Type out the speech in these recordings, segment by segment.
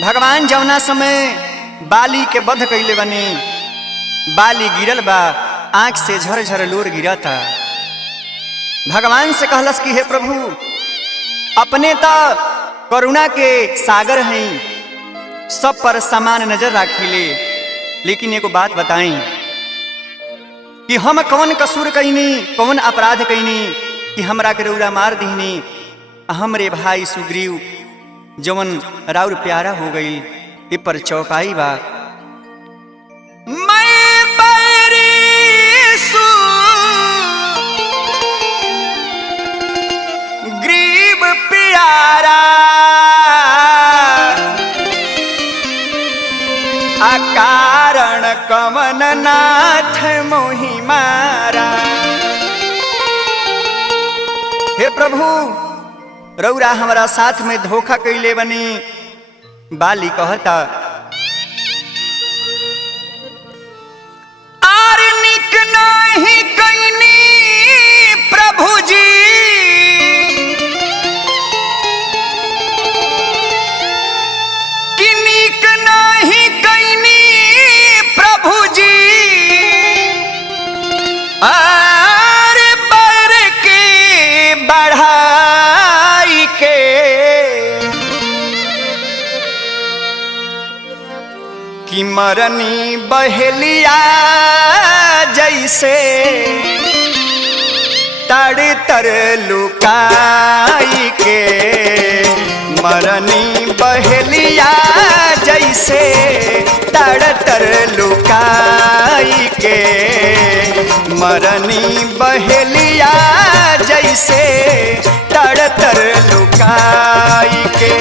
भगवान जौना समय बाली के बध कइले बनी, बाली गिरल बा, आंख से झरझर लोर गिरता। भगवान से कहलस कि हे प्रभु, अपने तो करुणा के सागर हैं, सब पर समान नजर राखिले, लेकिन एगो बात बताई कि हम कौन कसूर कईनी, कौन अपराध कईनी कि हमरा के रौरा मार दीनी। हमरे भाई सुग्रीव जवन राउर प्यारा हो गई, ये पर चौपाई बा। मैं बैरी सुग्रीव प्यारा, अकारण कवन नाथ मोहि मारा। हे प्रभु, रौरा हमारा साथ में धोखा कइले बनी। बाली कहता आर निक नहीं कइनी प्रभु जी, कि निक नहीं कइनी प्रभु जी, आर बर के बढ़ाई के कि मरनी बहेलिया जैसे तड़ तर लुकाई के। मरनी बहेलिया जैसे तड़ तर लुकाई के। मरनी बहेलिया जैसे तड़ तर लुकाई के।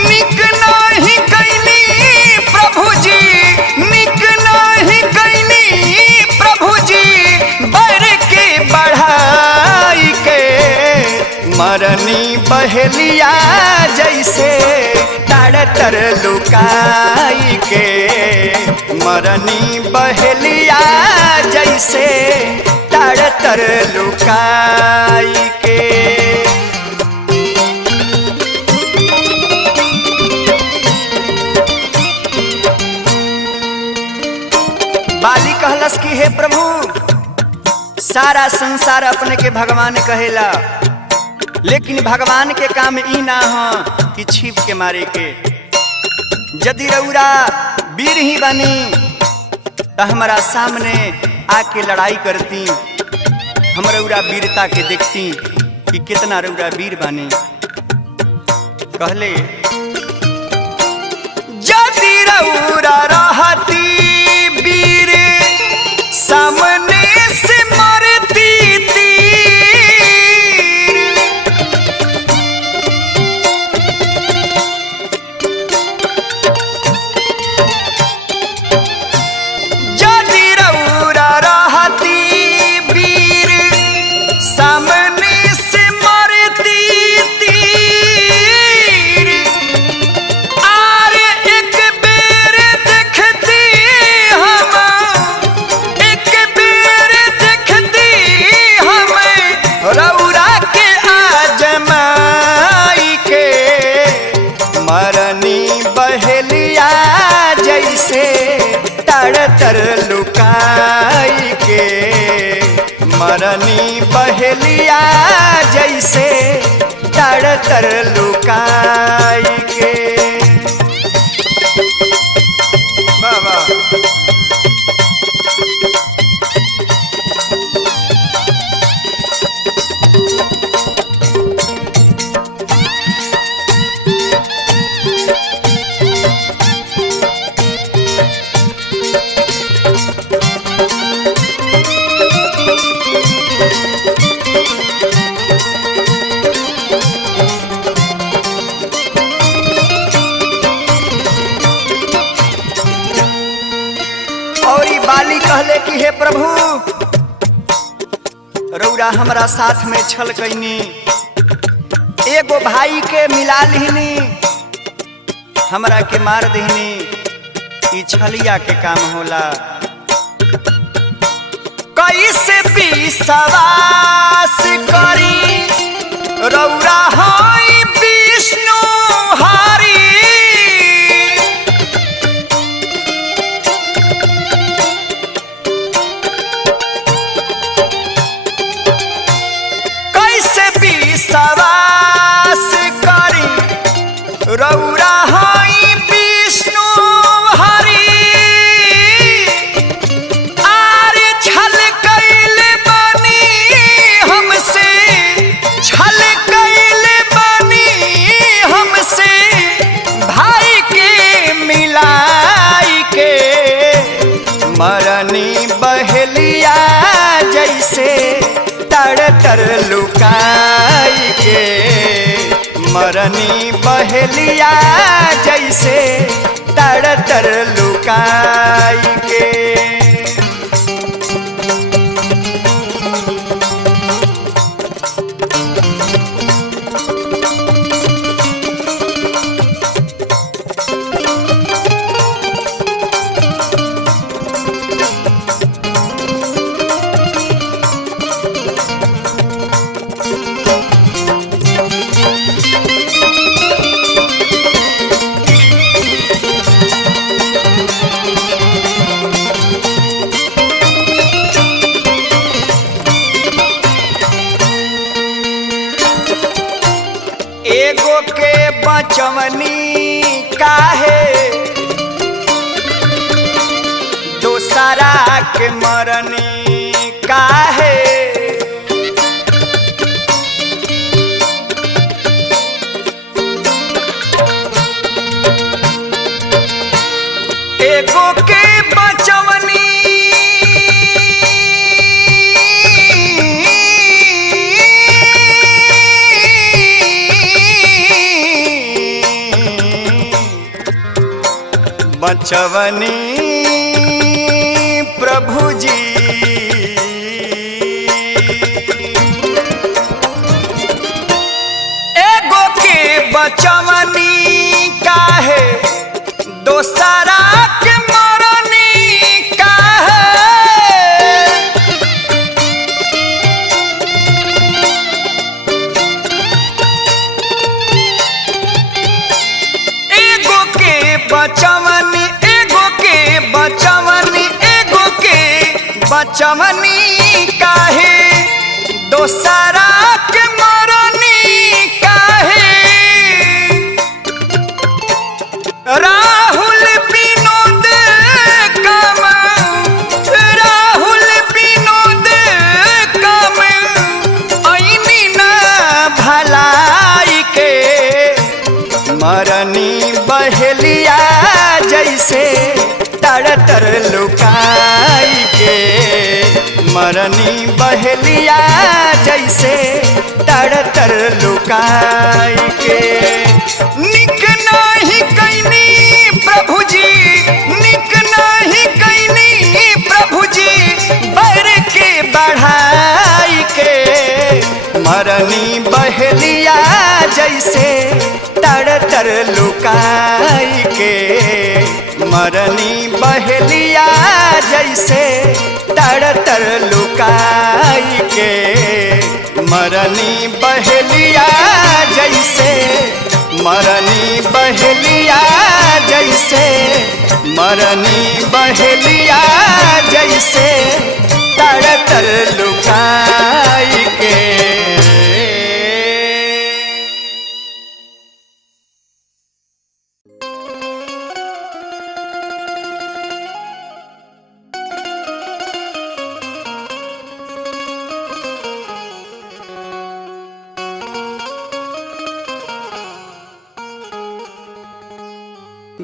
निक नहीं कइनी प्रभु जी, निक नहीं कइनी प्रभु जी, बर के बढ़ाई के। मरनी बहेलिया जैसे तड़ तर लुकाई के। मरनी बहेलिया जैसे तड़ तर लुकाई के। बाली कहलस कि हे प्रभु, सारा संसार अपने के भगवान कहेला, लेकिन भगवान के काम ई ना हो कि छिप के मारे के। यदि रौरा वीर ही बनी तो हमारा सामने आके लड़ाई करती, हम रौरा वीरता के देखती कि कितना रौरा वीर बनी। कहले यदि रौरा रहती वीर, सामने से मरती तीर। यदि रौरा रहती वीर, सामने से मरती तीर। आर एक बेर देखती हम, एक बेर देखती हम रौरा के आजमाई के। मरनी बहेलिया जैसे तड़ तर लुकाई के। मरनी बहेलिया जैसे तड़ तर लुकाई के। बाबा और ई बाली कहले कि हे प्रभु, रौरा हमरा साथ में छल कईनी, एगो भाई के मिला लिहनी, हमरा के मार दीनी। ई छलिया के काम होला। कैसे विश्वास करी रौरा हई विष्णु हरी। तर लुकाई के मरनी बहेलिया जैसे तर तर लुकाई के। एगो के बचवनी काहे दोसरा के मरनी काहे। एगो के बचवनी बचवनी प्रभु जी एगो के बचवनी काहे दोसरा के मरनी काहे। एगो के बचवनी बचवनी काहे दोसरा के मरनी काहे। राहुल विनोद कम ऐनी ना भलाई के मरनी बहेलिया जैसे तर तर लुकाई के मरनी बहेलिया जैसे तर तर लुकाई के। निक नाही कैनी प्रभु जी निक नाही कैनी प्रभु जी बर के बढ़ाई के मरनी बहेलिया जैसे तर तर लुकाई के मरनी बहेलिया जैसे तर तर लुकाई के मरनी बहेलिया जैसे मरनी बहेलिया जैसे मरनी बहेलिया जैसे तर तर लुकाई के।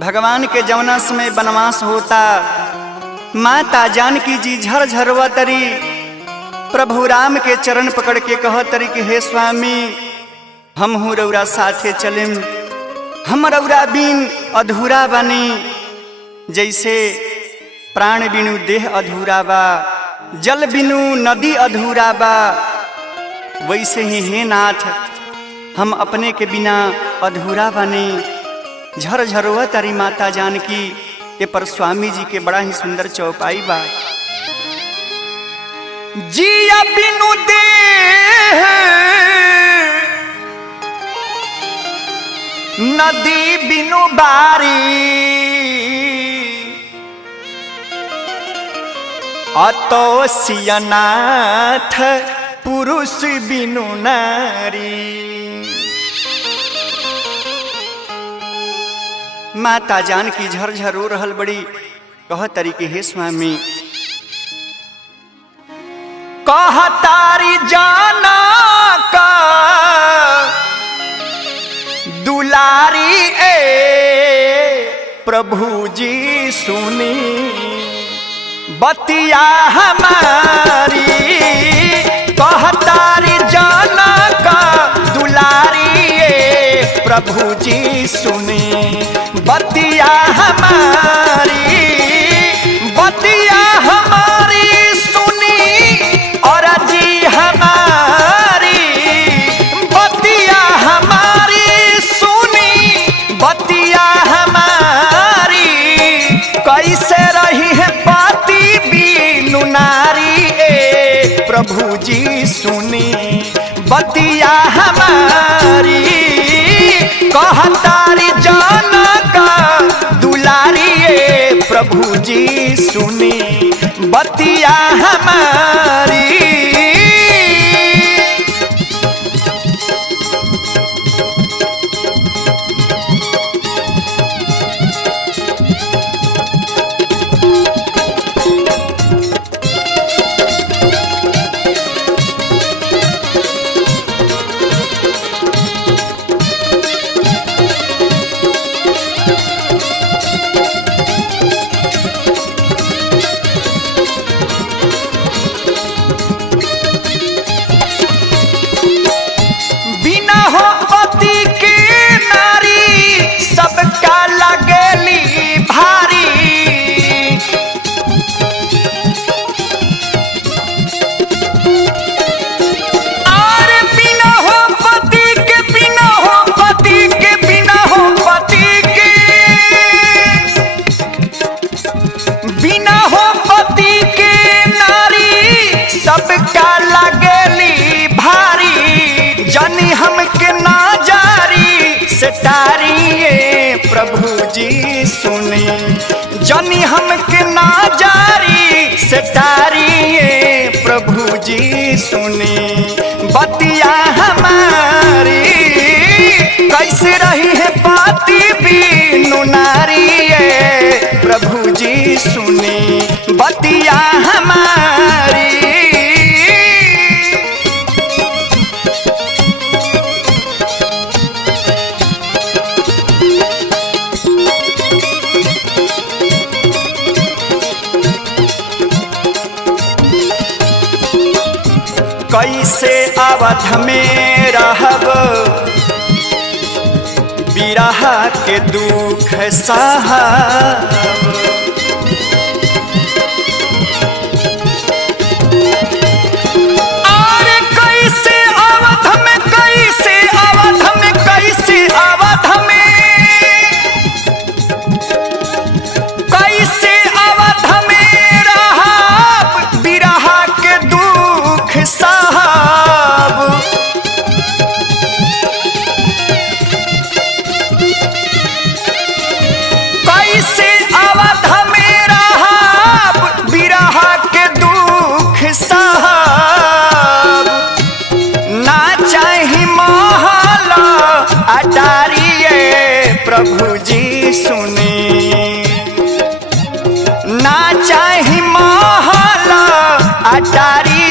भगवान के जवना समय वनवास होता माता जानकी जी झरझरवा तरी प्रभु राम के चरण पकड़ के कह तरी कि हे स्वामी हम हूँ रौरा साथे चलेम हम रौरा बिन अधूरा बनी जैसे प्राण बिनु देह अधूरा बा जल बिनु नदी अधूरा बा वैसे ही हे नाथ हम अपने के बिना अधूरा बनी। झरझरवा तारी माता जानकी ये पर स्वामी जी के बड़ा ही सुंदर चौपाई बा। जिया बिनु देह नदी बिनु बारी अतो सियनाथ पुरुष बिनु नारी। माता जानकी झरझर रो रहल बड़ी कह तरी के हे स्वामी कह तारी जाना का दुलारी ए प्रभु जी सुनी बतिया हमारी कह तारी प्रभु जी सुनी बतिया हमारी, बतिया हमारी सुनी और जी हमारी, बतिया हमारी सुनी बतिया हमारी, कैसे रही है पाती बीनु नारी ए प्रभु जी सुनी बतिया हमारी, कहतारी जनक दुलारी ए प्रभु जी सुनी बतिया हमारी। सबका लगेली भारी जनी हमके ना जारी से तारी प्रभु जी सुनी, जनी हमके ना जारी से तारी प्रभु जी सुनी बतिया हमारी, कैसे रही है पाती बीनु नारी प्रभु जी सुनी बतिया हमारी। कैसे अवध में रहब बिरह के दुख सहब, और कैसे अवध में, कैसे अवध में, कैसे अवध में, कैसे अवध में रहब बिरह के दुख सहब, कैसे अवध में रहब बिरह के दुख सहब, ना चाही महल अटारी प्रभु जी सुनी, ना चाही महल अटारी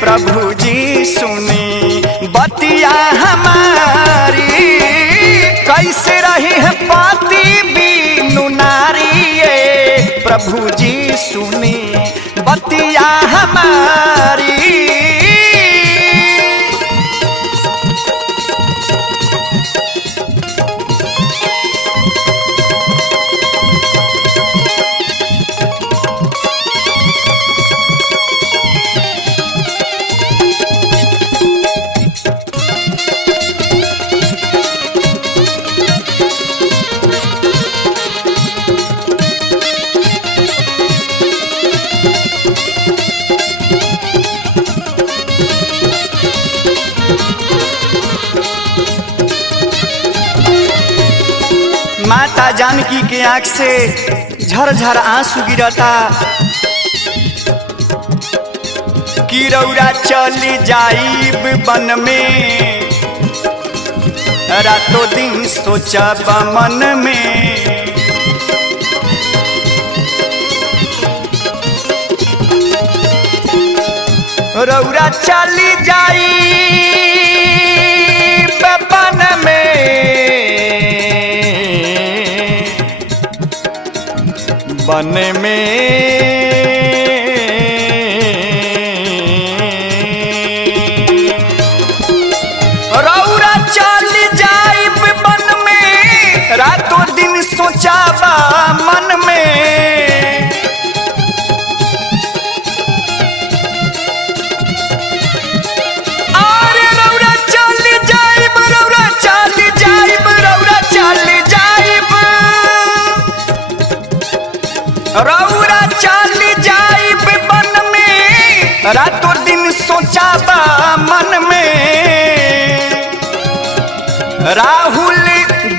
प्रभु जी सुनी बतिया हमारी, कैसे रही है पाती बीनु नारी प्रभु जी सुनी बतिया हमारी। माता जानकी के आंख से झरझर आंसू गिरता, कि रौरा चली जाइब वन में, रातों दिन सोचब मन में, रौरा चली जाइब वन में, वन में रौरा चल जाइब ललचा बा मन में, राहुल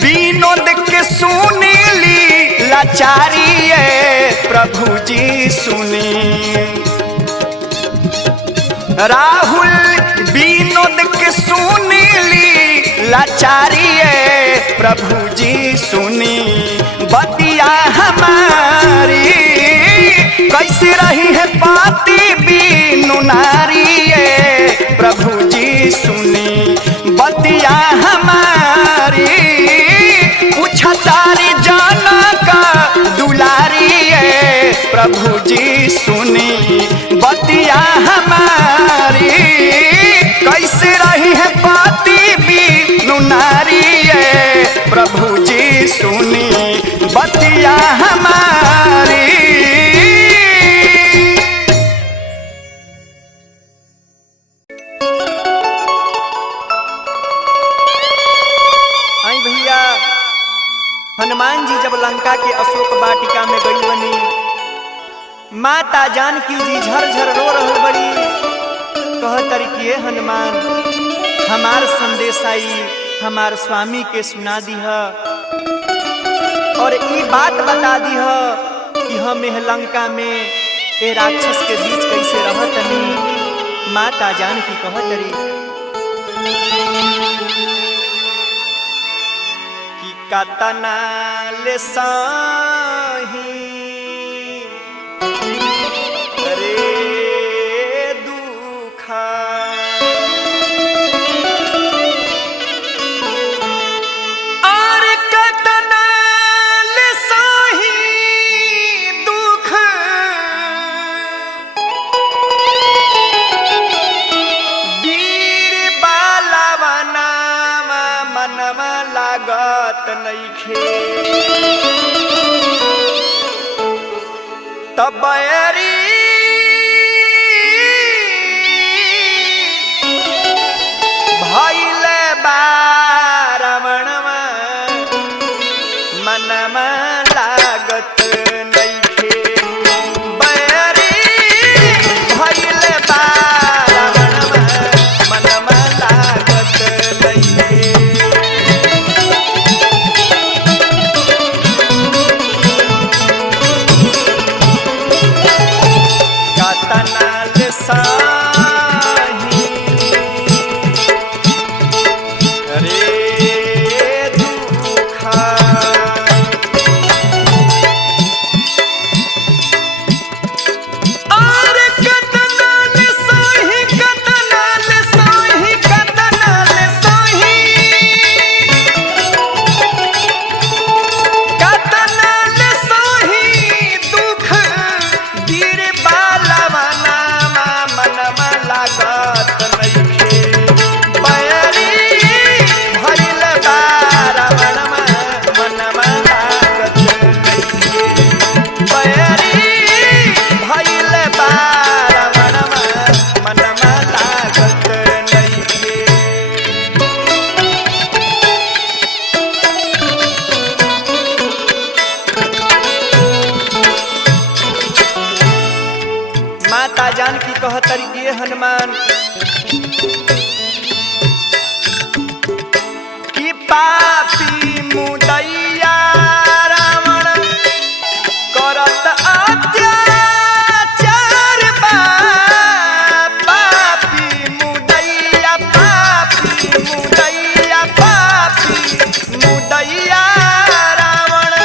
विनोद के सुनीली लाचारी प्रभु जी सुनी। राहुल विनोद के सुनीली लाचारी प्रभु जी सुनी। बतिया हमारी कैसे रही है पाती बीनु नारी प्रभु जी सुनी। बतिया हमारी पूछा तारी जाना का दुलारी प्रभु जी सुनी। बतिया हमारी कैसे रही है पाती बीनु नारी प्रभु जी सुनी। बतिया हमारी। आई भैया, हनुमान जी जब लंका के अशोक वाटिका में गई बनी, माता जानकी जी झरझर रो रहल बड़ी। कह तरीके हनुमान हमार संदेशाई हमार स्वामी के सुना दीह और ये बात बता दीह कि हम लंका में ए राक्षस के बीच कैसे रहतनी। माता जानकी कह तरी कि कतना ले साही तबरी भइले बारवणमा मनमा लागत नइखे। बैरी भइले बारवणमा मनमा लागत नइखे। जानकी कह तरीके हनुमान कि पापी मुदैया रावण करत अत्याचार बा। पापी मुदैया रावण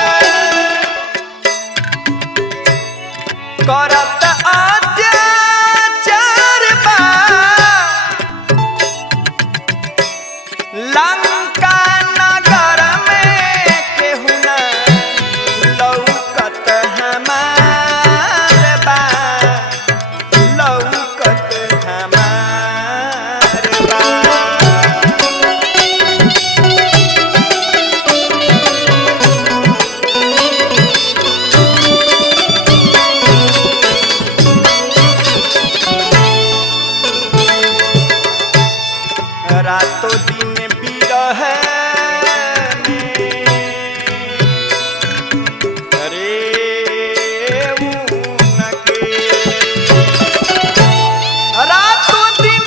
करत लंका नगर में केहू न लौकत हमार बा। लौकत हमार बा। रातों दिन बिरह रातों दिन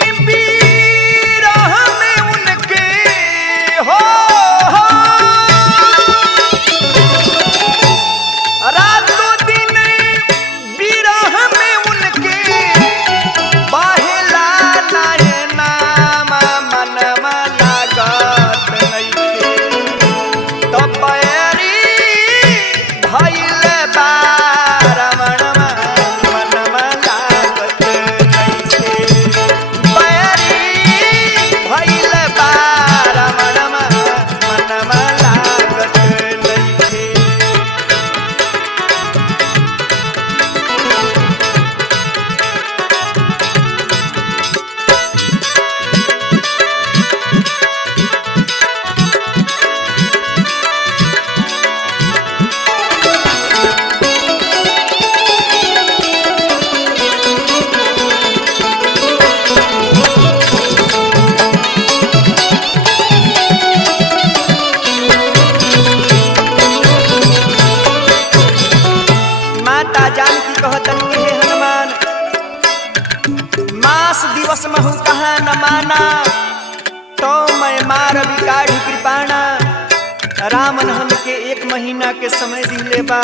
रामन हमके 1 महीना के समय दिले बा।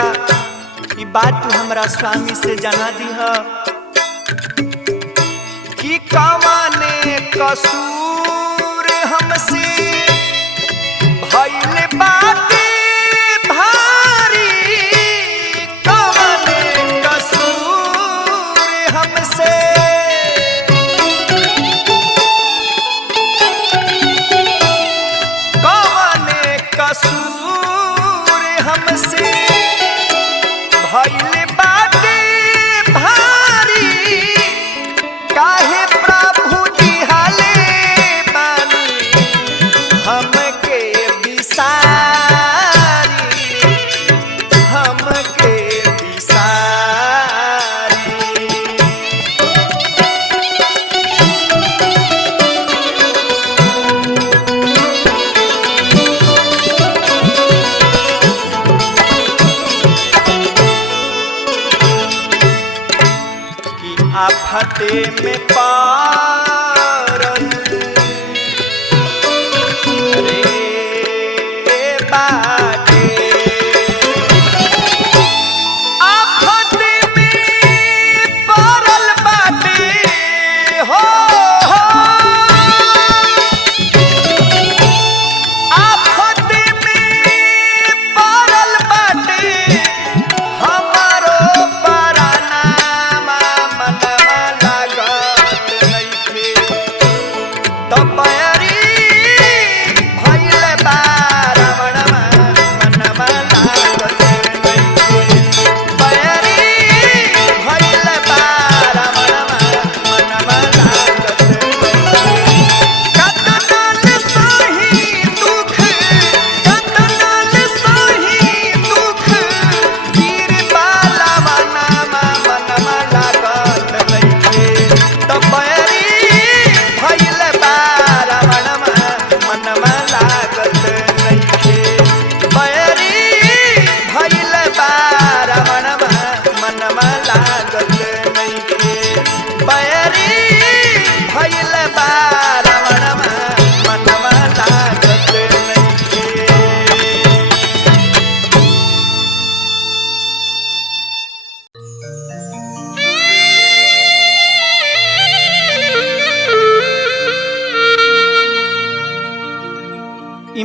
ई बात तू हमरा स्वामी से जाना दीह कि कमाने कसूर हमसे भइल बाटे भारी। कमाने कसूर हमसे कसूर हमसे भइल बाटे भारी। काहे प्रभु दिहाले बानी हमके बिसारी, हमके बिसारी। आफते में पारल रे बाटे। आफते में पारल बाटे हो, आफते में पारल बाटे हमारो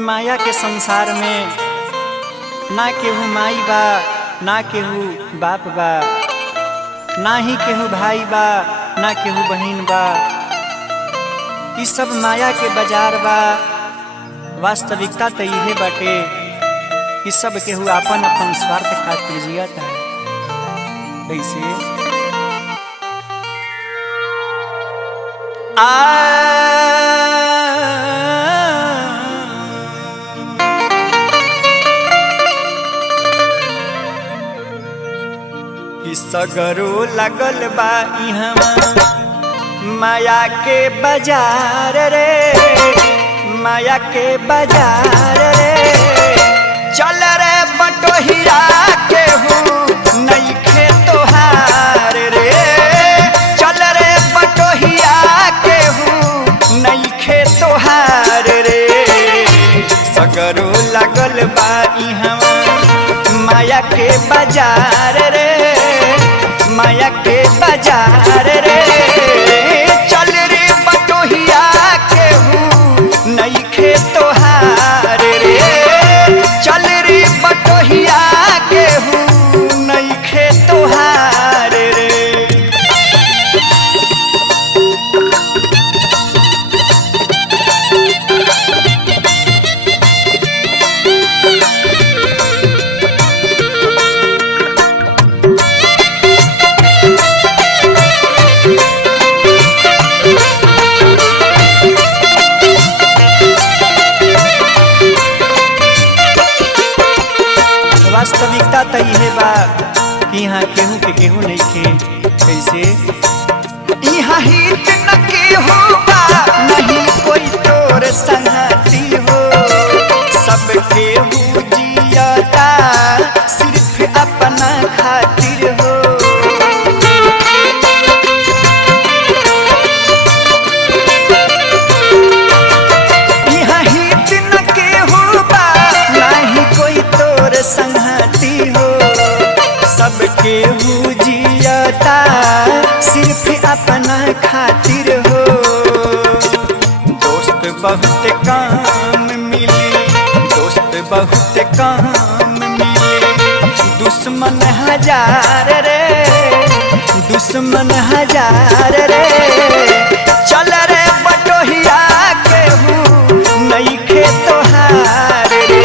माया के संसार में ना केहू माई बा, ना केहू बाप बा, ना ही केहू भाई बा, ना केहू बहिन बा। ई सब माया के बाजार बा। वास्तविकता तो इहे बाटे कि सब केहू अपन अपन स्वार्थ खातिर जियता। कैसे सगरो लगल बा इहवा माया के बाजार रे, माया के बाजार रे। चल रे बटोहिया केहू नइखे तोहार रे, चल रे बटोहिया केहू नइखे तोहार रे। सगरो लगल बा इहवा माया के बाजार रे, माया के बाजार रे। चल रे बटोहिया केहू नइखे तोहार रे, चल रे बटोहिया केहू नइखे तोहार रे। वास्तविकता तो यह बा कि यहाँ केहू के केहू नहीं खे। कैसे यहाँ हित न केहू बा, नहीं कोई तोर संगती हो। सब केहू जियता सिर्फ अपना खातिर हो। यहाँ हित न केहू बा, नहीं बहुत काम मिले, दोस्त बहुत काम मिले, दुश्मन हजार रे, दुश्मन हजार रे। चल रे बटोहिया केहू नइखे तोहार रे,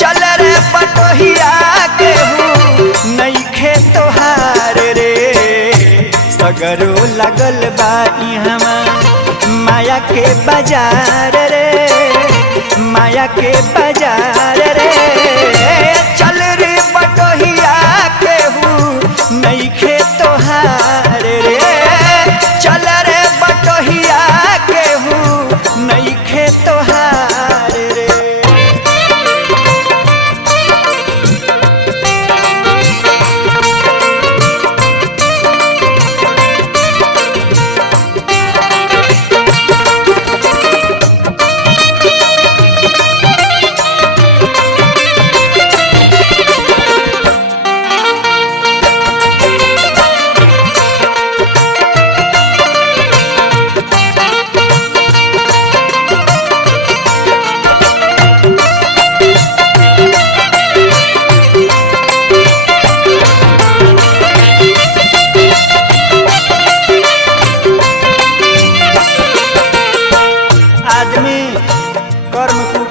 चल रे बटोहिया केहू नइखे तोहार रे। सगरो लगल बा इहवा माया के बाजार रे, माया के बाजार रे। चल रे बटोहिया केहू नइखे तोहार रे, चल रे बटोहिया केहू नइखे तोहार रे।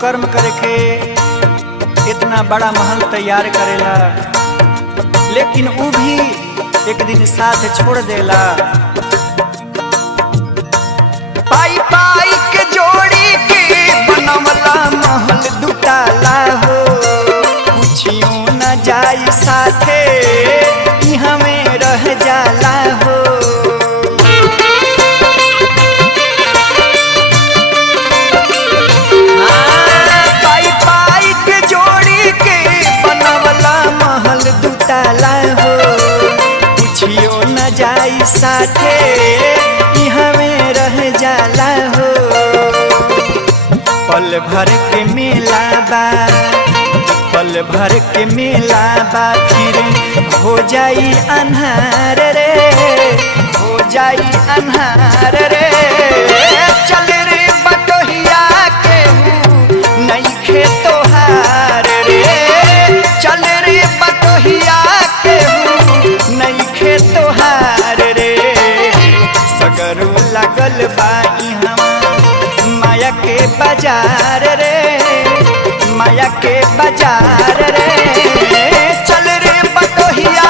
कर्म करके इतना बड़ा महल तैयार करेला, लेकिन वो भी एक दिन साथ छोड़ देला। पाई पाई के जोड़ी के बनवला महल दुताला हो, कुछियो न जाई साथे इहाँ में रह जाला हो। कुछियो न जाई साथे इहाँ में रह जाला हो। पल भर के मेला बा, पल भर के मेला बा, फिर हो जाई अन्हार रे, हो जाई अन्हार रे। चल रे बटोहिया केहू नइखे तोहार रे, चल रे बटोहिया केहू नइखे तोहार रे। सगरो लगल बा इहाँ माया के बाजार रे, माया के बाजार रे। चल रे बटोहिया